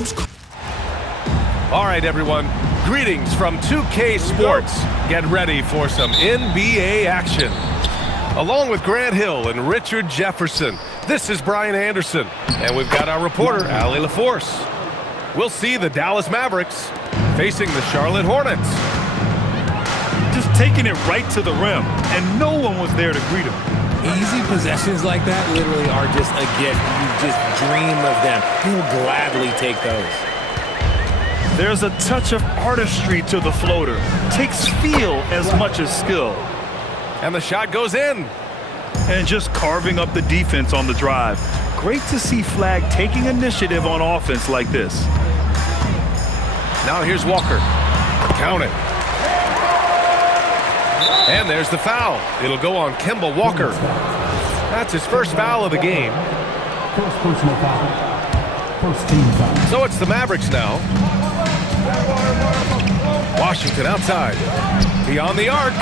All right, everyone. Greetings from 2K Sports. Get ready for some NBA action. Along with Grant Hill and Richard Jefferson, this is Brian Anderson, and we've got our reporter, Allie LaForce. We'll see the Dallas Mavericks facing the Charlotte Hornets. Just taking it right to the rim, and no one was there to greet him. Easy possessions like that literally are just a gift. You just dream of them. He'll gladly take those. There's a touch of artistry to the floater. Takes feel as much as skill. And the shot goes in. And just carving up the defense on the drive. Great to see Flag taking initiative on offense like this. Now here's Walker. Count it. And there's the foul. It'll go on Kemba Walker. That's his first foul of the game. First personal foul. First team foul. So it's the Mavericks now. Washington outside. Beyond the arc.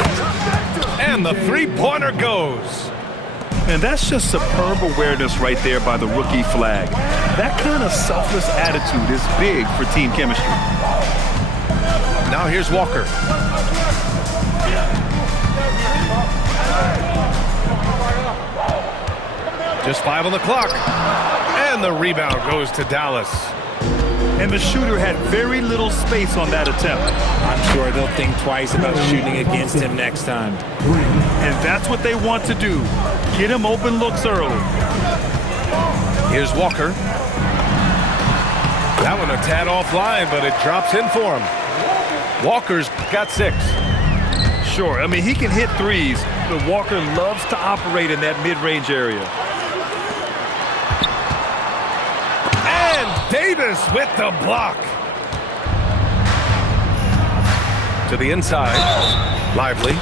And the three-pointer goes. And that's just superb awareness right there by the rookie Flag. That kind of selfless attitude is big for team chemistry. Now here's Walker. Just 5 on the clock. And the rebound goes to Dallas. And the shooter had very little space on that attempt. I'm sure they'll think twice about shooting against him next time. And that's what they want to do. Get him open looks early. Here's Walker. That one a tad offline, but it drops in for him. Walker's got 6. Sure, I mean, he can hit threes, but Walker loves to operate in that mid-range area. Davis with the block. To the inside. Lively.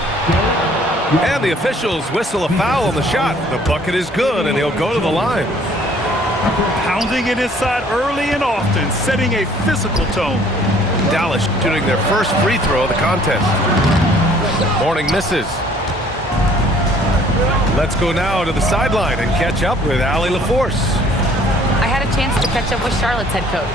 And the officials whistle a foul on the shot. The bucket is good, and he'll go to the line. Pounding it inside early and often, setting a physical tone. Dallas shooting their first free throw of the contest. Mourning misses. Let's go now to the sideline and catch up with Allie LaForce. I had a chance to catch up with Charlotte's head coach.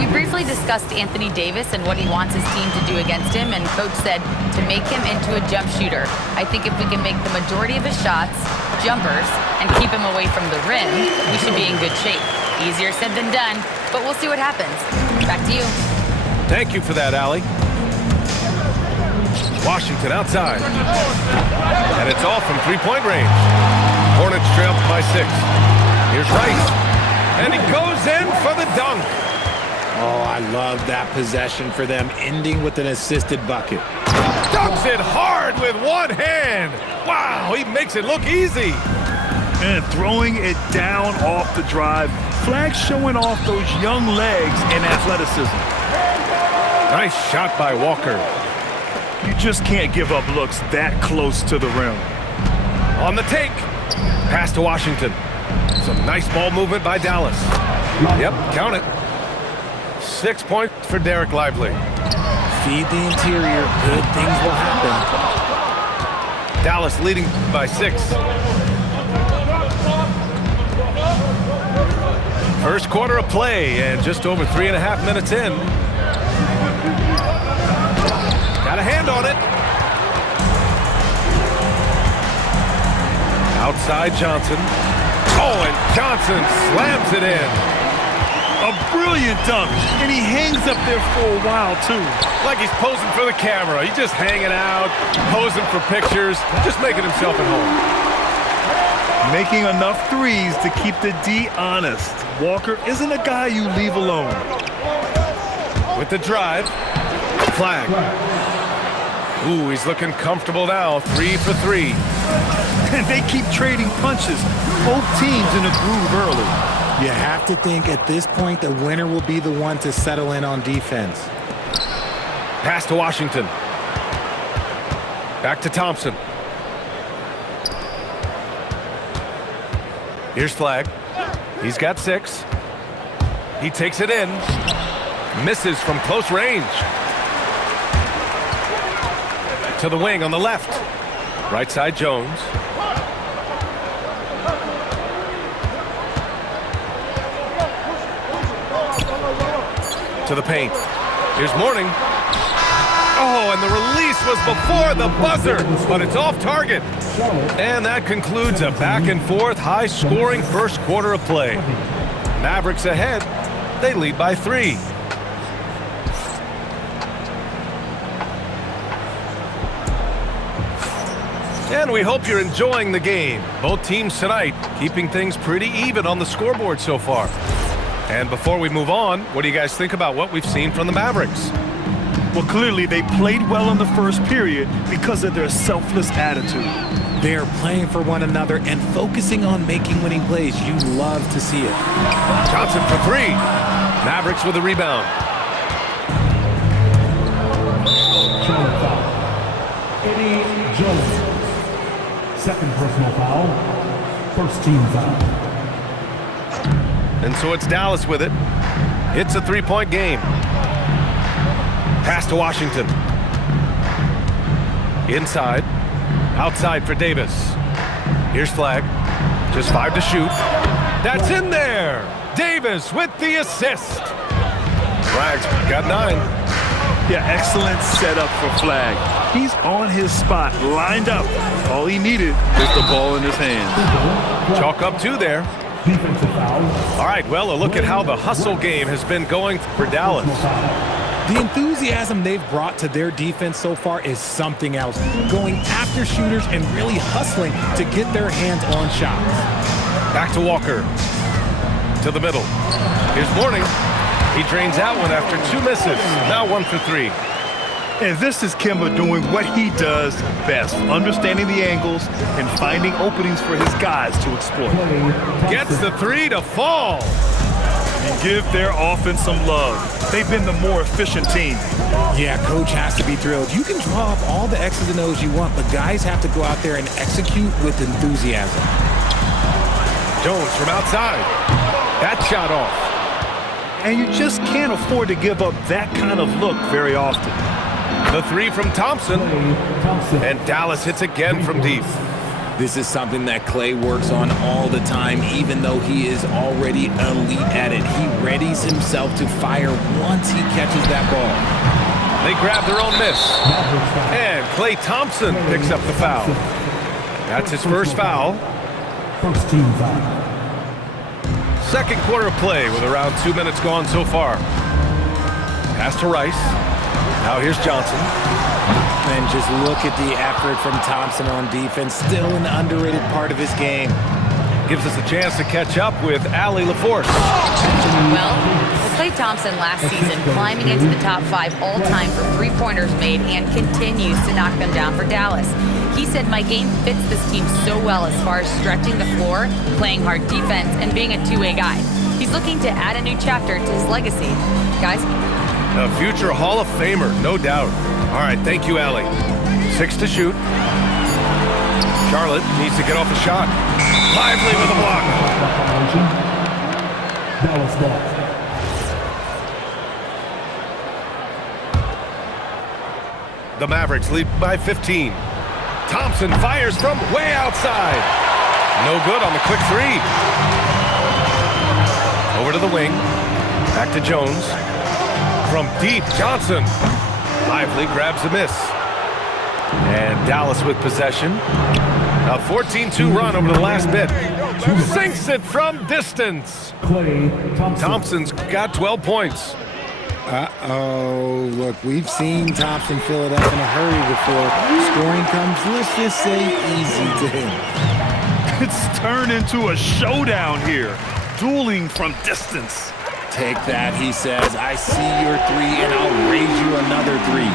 We briefly discussed Anthony Davis and what he wants his team to do against him, and coach said to make him into a jump shooter. I think if we can make the majority of his shots jumpers and keep him away from the rim, we should be in good shape. Easier said than done, but we'll see what happens. Back to you. Thank you for that, Allie. Washington outside. And it's off from three-point range. Hornets trail by 6. Here's Rice. And he goes in for the dunk. Oh, I love that possession for them, ending with an assisted bucket. Dunks it hard with one hand. Wow, he makes it look easy. And throwing it down off the drive. Flag showing off those young legs and athleticism. Nice shot by Walker. You just can't give up looks that close to the rim. On the take. Pass to Washington. Some nice ball movement by Dallas. Yep, count it. 6 points for Derek Lively. Feed the interior. Good things will happen. Dallas leading by 6. First quarter of play and just over 3.5 minutes in. Got a hand on it. Outside Johnson. Oh, and Johnson slams it in. A brilliant dunk, and he hangs up there for a while, too. Like he's posing for the camera. He's just hanging out, posing for pictures, just making himself at home. Making enough threes to keep the D honest. Walker isn't a guy you leave alone. With the drive, Flag. Ooh, he's looking comfortable now. 3 for 3. And they keep trading punches. Both teams in a groove early. You have to think at this point the winner will be the one to settle in on defense. Pass to Washington. Back to Thompson. Here's Flag. He's got 6. He takes it in. Misses from close range. To the wing on the left. Right side Jones. To the paint. Here's Mourning. Oh, and the release was before the buzzer, but it's off target. And that concludes a back-and-forth, high-scoring first quarter of play. Mavericks ahead. They lead by 3. And we hope you're enjoying the game. Both teams tonight keeping things pretty even on the scoreboard so far. And before we move on, what do you guys think about what we've seen from the Mavericks? Well, clearly they played well in the first period because of their selfless attitude. They're playing for one another and focusing on making winning plays. You love to see it. Johnson for 3. Mavericks with a rebound. Charlotte foul. Eddie Jones. Second personal foul. First team foul. And so it's Dallas with it. It's a 3-point game. Pass to Washington. Inside. Outside for Davis. Here's Flag. Just 5 to shoot. That's in there. Davis with the assist. Flag's got 9. Yeah, excellent setup for Flag. He's on his spot, lined up. All he needed was the ball in his hands. Chalk up 2 there. Defensive foul. All right, well, a look at how the hustle game has been going for Dallas. The enthusiasm they've brought to their defense so far is something else. Going after shooters and really hustling to get their hands on shots. Back to Walker. To the middle. Here's Mourning. He drains that one after 2 misses. Now 1 for 3. And this is Kemba doing what he does best, understanding the angles and finding openings for his guys to exploit. Gets the 3 to fall. And give their offense some love. They've been the more efficient team. Yeah, coach has to be thrilled. You can draw up all the X's and O's you want, but guys have to go out there and execute with enthusiasm. Jones from outside. That shot off. And you just can't afford to give up that kind of look very often. The 3 from Thompson. And Dallas hits again from deep. This is something that Clay works on all the time, even though he is already elite at it. He readies himself to fire once he catches that ball. They grab their own miss. And Klay Thompson picks up the foul. That's his first foul. First team foul. Second quarter of play with around 2 minutes gone so far. Pass to Rice. Now here's Johnson. And just look at the effort from Thompson on defense. Still an underrated part of his game. Gives us a chance to catch up with Allie LaForce. Well, Klay Thompson last season climbing into the top 5 all-time for three-pointers made and continues to knock them down for Dallas. He said, my game fits this team so well as far as stretching the floor, playing hard defense, and being a two-way guy. He's looking to add a new chapter to his legacy. Guys? A future Hall of Famer, no doubt. All right, thank you, Allie. 6 to shoot. Charlotte needs to get off a shot. Lively with a block. Dallas ball. The Mavericks lead by 15. Thompson fires from way outside. No good on the quick 3. Over to the wing. Back to Jones. From deep, Johnson. Lively grabs a miss. And Dallas with possession. A 14-2 run over the last bit. Sinks it from distance. Klay Thompson. Thompson's got 12 points. Uh-oh. Look, we've seen Thompson fill it up in a hurry before. Scoring comes, let's just say, easy to him. It's turned into a showdown here. Dueling from distance. Take that, he says. I see your 3, and I'll raise you another 3.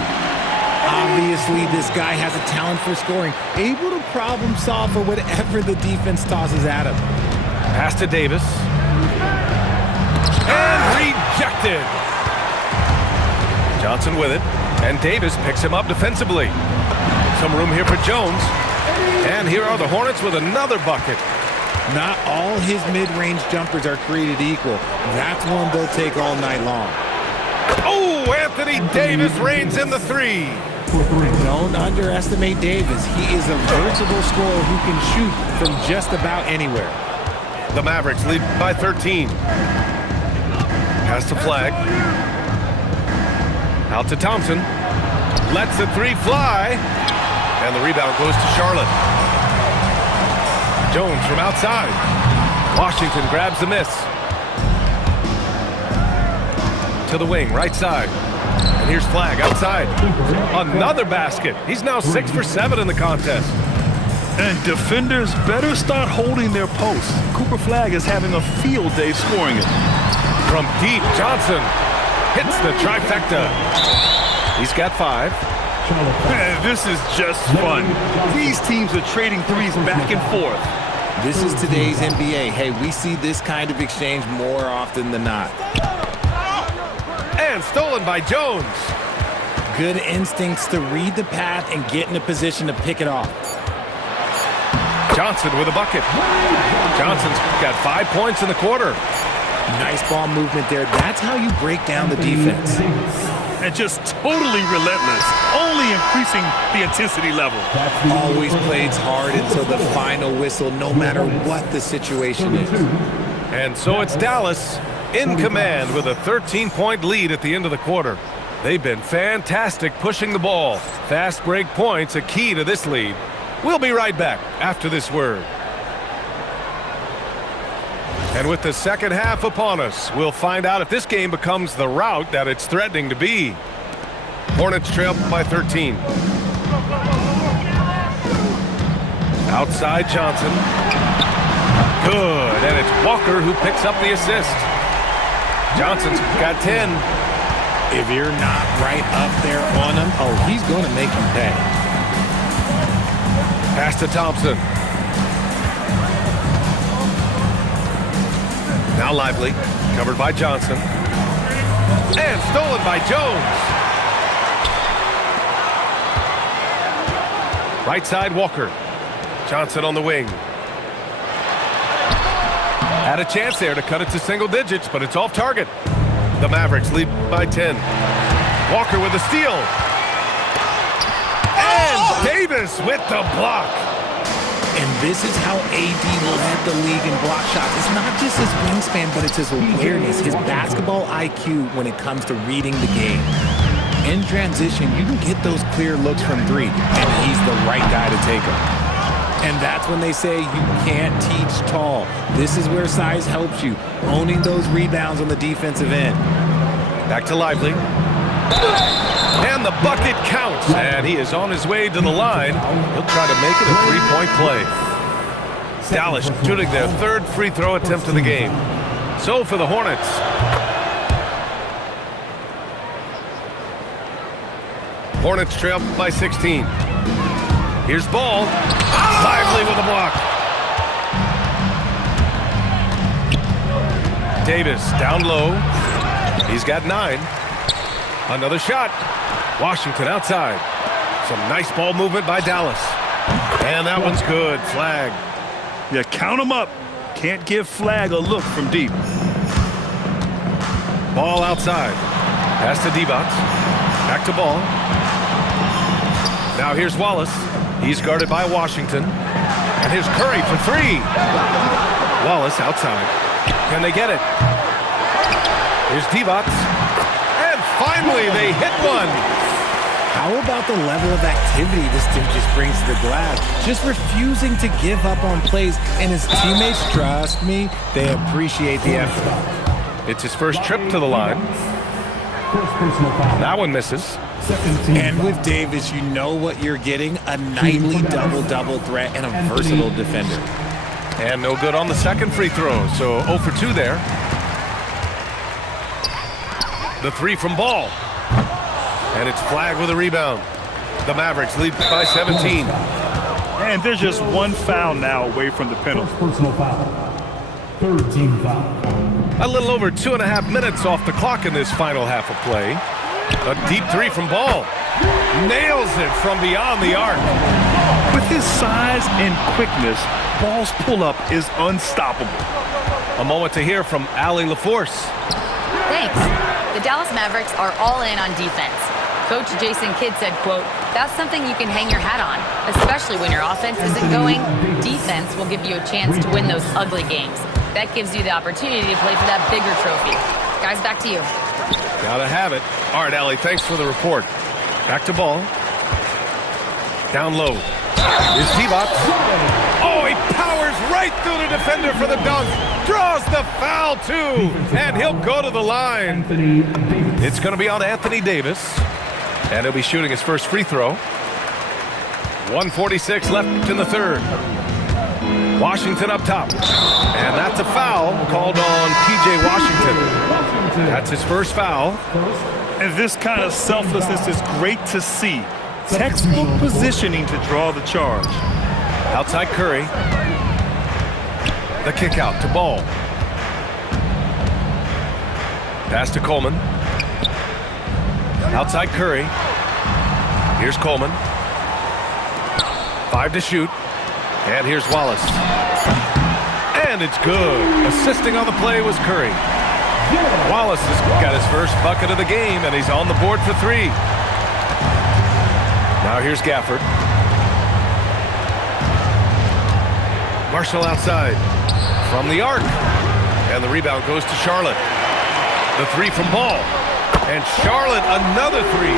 Obviously, this guy has a talent for scoring, able to problem solve for whatever the defense tosses at him. Pass to Davis. And rejected. Johnson with it. And Davis picks him up defensively. Some room here for Jones. And here are the Hornets with another bucket. Not all his mid-range jumpers are created equal. That's one they'll take all night long. Oh, Anthony Davis reigns in the 3. Don't underestimate Davis. He is a versatile scorer who can shoot from just about anywhere. The Mavericks lead by 13. Pass to Flag. Out to Thompson. Lets the three fly. And the rebound goes to Charlotte. Jones from outside. Washington grabs the miss. To the wing, right side. And here's Flagg outside. Another basket. He's now 6 for 7 in the contest. And defenders better start holding their posts. Cooper Flagg is having a field day scoring it. From deep, Johnson hits the trifecta. He's got 5. Man, this is just fun. These teams are trading threes back and forth. This is today's NBA. Hey, we see this kind of exchange more often than not. And stolen by Jones. Good instincts to read the path and get in a position to pick it off. Johnson with a bucket. Johnson's got 5 points in the quarter. Nice ball movement there. That's how you break down the defense. And just totally relentless, only increasing the intensity level. Always plays hard until the final whistle, no matter what the situation is. And so it's Dallas in command with a 13-point lead at the end of the quarter. They've been fantastic pushing the ball. Fast break points a key to this lead. We'll be right back after this word. And with the second half upon us, we'll find out if this game becomes the rout that it's threatening to be. Hornets trail by 13. Outside Johnson. Good, and it's Walker who picks up the assist. Johnson's got 10. If you're not right up there on him, oh, he's going to make him pay. Pass to Thompson. Now Lively, covered by Johnson. And stolen by Jones. Right side, Walker. Johnson on the wing. Had a chance there to cut it to single digits, but it's off target. The Mavericks lead by 10. Walker with a steal. And Davis with the block. And this is how AD led the league in block shots. It's not just his wingspan, but it's his awareness, his basketball IQ when it comes to reading the game. In transition, you can get those clear looks from 3, and he's the right guy to take them. And that's when they say you can't teach tall. This is where size helps you, owning those rebounds on the defensive end. Back to Lively. And the bucket counts. And he is on his way to the line. He'll try to make it a 3-point play. Dallas shooting their 3rd free throw attempt of the game. So for the Hornets. Hornets trail by 16. Here's Ball. Lively with a block. Davis down low. He's got 9. Another shot. Washington outside. Some nice ball movement by Dallas. And that one's good. Flagg. Yeah, count them up. Can't give Flagg a look from deep. Ball outside. Pass to D-Box. Back to Ball. Now here's Wallace. He's guarded by Washington. And here's Curry for 3. Wallace outside. Can they get it? Here's D-Box. And finally they hit one. How about the level of activity this dude just brings to the glass? Just refusing to give up on plays, and his teammates, trust me, they appreciate the effort. It's his first trip to the line. That one misses. And with Davis, you know what you're getting, a nightly double-double threat and a versatile defender. And no good on the second free throw, so 0 for 2 there. The 3 from Ball. And it's Flagg with a rebound. The Mavericks lead by 17. And there's just one foul now away from the penalty. Personal foul. 3rd team foul. A little over 2.5 minutes off the clock in this final half of play. A deep 3 from Ball. Nails it from beyond the arc. With his size and quickness, Ball's pull-up is unstoppable. A moment to hear from Allie LaForce. Thanks. The Dallas Mavericks are all in on defense. Coach Jason Kidd said, quote, "That's something you can hang your hat on, especially when your offense isn't going. Defense will give you a chance to win those ugly games. That gives you the opportunity to play for that bigger trophy." Guys, back to you. Gotta have it. All right, Allie, thanks for the report. Back to ball. Down low. Here's T-Bot. Oh, he powers right through the defender for the dunk. Draws the foul, too. And he'll go to the line. It's going to be on Anthony Davis. And he'll be shooting his first free throw. 1:46 left in the third. Washington up top. And that's a foul called on P.J. Washington. That's his first foul. And this kind of selflessness is great to see. Textbook positioning to draw the charge. Outside Curry. The kick out to Ball. Pass to Coleman. Outside Curry. Here's Coleman. 5 to shoot. And here's Wallace. And it's good. Assisting on the play was Curry. Wallace has got his first bucket of the game, and he's on the board for 3. Now here's Gafford. Marshall outside from the arc. And the rebound goes to Charlotte. The 3 from Ball. And Charlotte, another 3.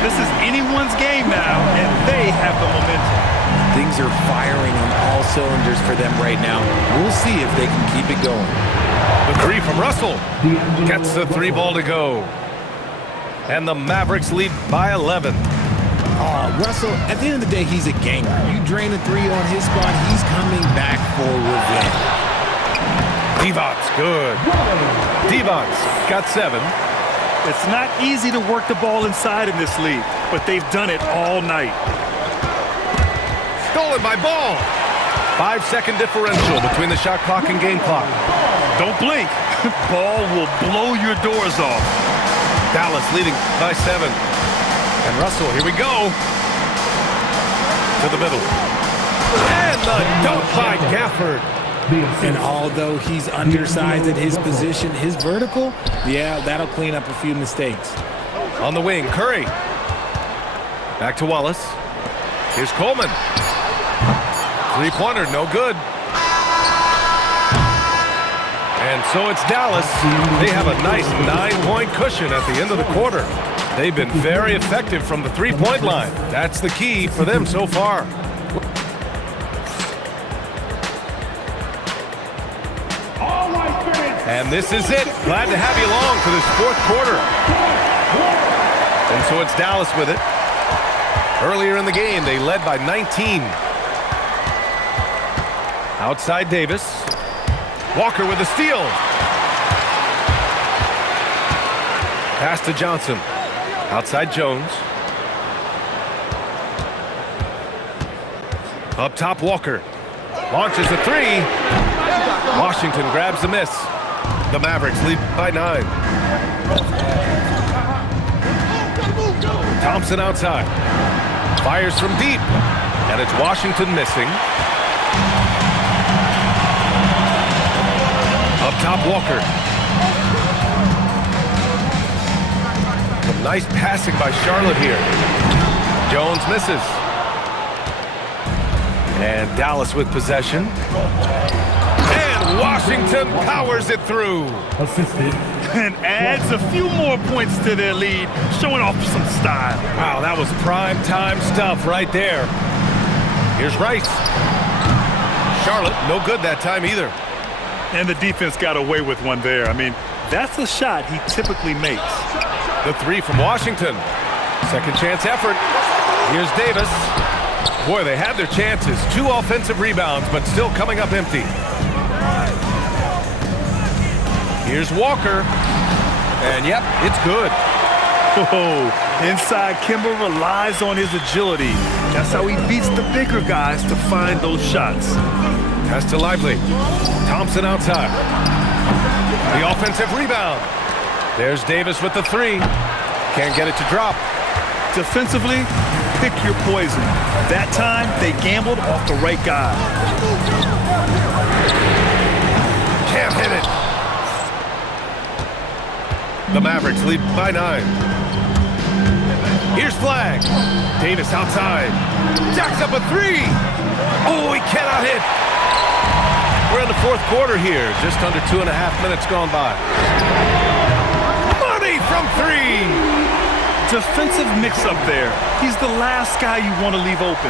This is anyone's game now, and they have the momentum. Things are firing on all cylinders for them right now. We'll see if they can keep it going. The 3 from Russell. Gets the 3 ball to go. And the Mavericks lead by 11. Russell, at the end of the day, he's a gamer. You drain a 3 on his squad, he's coming back for revenge. Devon's good. Devon's got 7. It's not easy to work the ball inside in this league, but they've done it all night. Stolen by Ball. 5-second differential between the shot clock and game clock. Don't blink. Ball will blow your doors off. Dallas leading by 7. And Russell, here we go. To the middle. And the dunk by Gafford. And although he's undersized at his position, his vertical, yeah, that'll clean up a few mistakes. On the wing, Curry. Back to Wallace. Here's Coleman. 3-pointer, no good. And so it's Dallas. They have a nice 9-point cushion at the end of the quarter. They've been very effective from the 3-point line. That's the key for them so far. And this is it. Glad to have you along for this 4th quarter. And so it's Dallas with it. Earlier in the game, they led by 19. Outside Davis. Walker with a steal. Pass to Johnson. Outside Jones. Up top, Walker. Launches a 3. Washington grabs the miss. The Mavericks lead by 9. Thompson outside. Fires from deep. And it's Washington missing. Up top, Walker. Some nice passing by Charlotte here. Jones misses. And Dallas with possession. And Washington powers it through. Assisted. And adds a few more points to their lead, showing off some style. Wow, that was prime time stuff right there. Here's Rice. Charlotte, no good that time either. And the defense got away with one there. I mean, that's a shot he typically makes. The 3 from Washington. Second chance effort. Here's Davis. Boy, they had their chances. 2 offensive rebounds, but still coming up empty. Here's Walker. And yep, it's good. Oh, inside Kimber relies on his agility. That's how he beats the bigger guys to find those shots. Pass to Lively. Thompson outside. The offensive rebound. There's Davis with the 3. Can't get it to drop. Defensively, pick your poison. That time, they gambled off the right guy. Can't hit it. The Mavericks lead by 9. Here's Flag. Davis outside. Jacks up a 3. Oh, he cannot hit. We're in the fourth quarter here, just under 2.5 minutes gone by. Money from three! Defensive mix-up there. He's the last guy you want to leave open.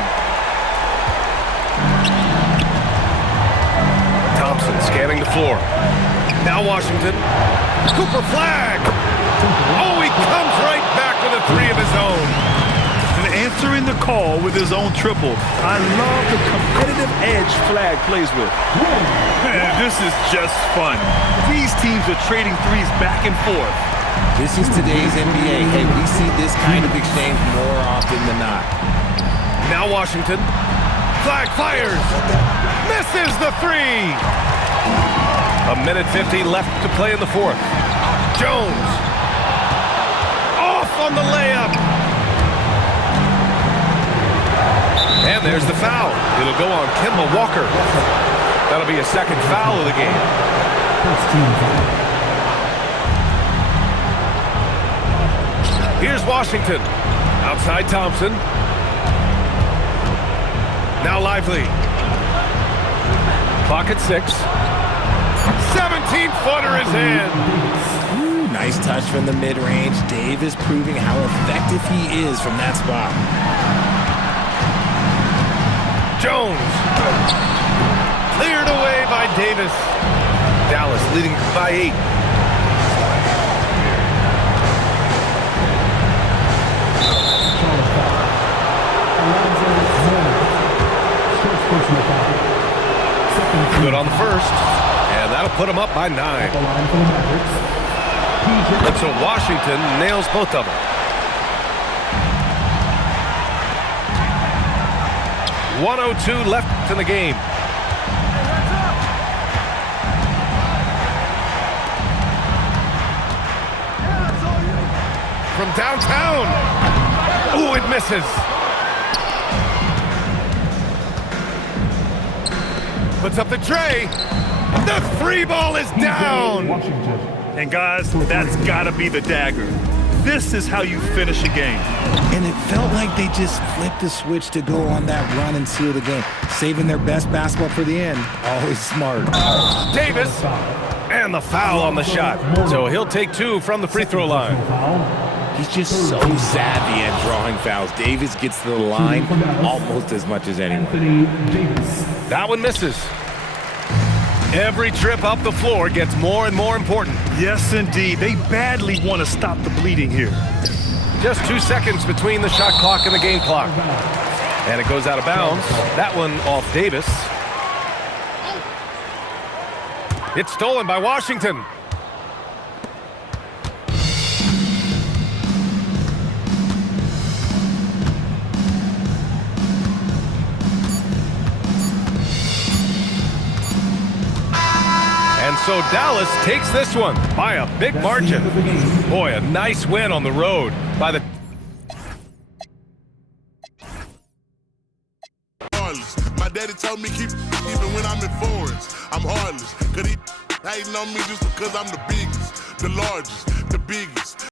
Thompson scanning the floor. Now Washington. Cooper flag! Oh, he comes right back with a three of his own. And answering the call with his own triple. I love the competitive edge Flag plays with. Man, this is just fun. These teams are trading threes back and forth. This is today's NBA. Hey, we see this kind of exchange more often than not. Now Washington. Flag fires. Misses the three. 1:50 left to play in the fourth. Jones. Off on the layup. And there's the foul. It'll go on Kemba Walker. That'll be a second foul of the game. First team foul. Here's Washington. Outside Thompson. Now Lively. Clock at 6. 17-footer is in. Ooh, nice touch from the mid-range. Davis proving how effective he is from that spot. Jones. Cleared away by Davis. Dallas leading by 8. Good on the first, and that'll put him up by 9. The line for the Mavericks. And so Washington nails both of them. 1:02 left in the game. From downtown. Ooh, it misses. Puts up the tray. The free ball is down. Washington. And guys, that's got to be the dagger. This is how you finish a game. And it felt like they just flipped the switch to go on that run and seal the game. Saving their best basketball for the end. Always smart. Davis. And the foul on the shot. So he'll take 2 from the free throw line. He's just so savvy at drawing fouls. Davis gets to the line almost as much as anyone. Anthony Davis. That one misses. Every trip up the floor gets more and more important. Yes, indeed. They badly want to stop the bleeding here. Just 2 seconds between the shot clock and the game clock. And it goes out of bounds. That one off Davis. It's stolen by Washington. And so Dallas takes this one by a big margin. Boy, a nice win on the road by the... My daddy told me keep even when I'm in foreigns. I'm heartless, cause he hating on me just because I'm the biggest, the largest, the biggest.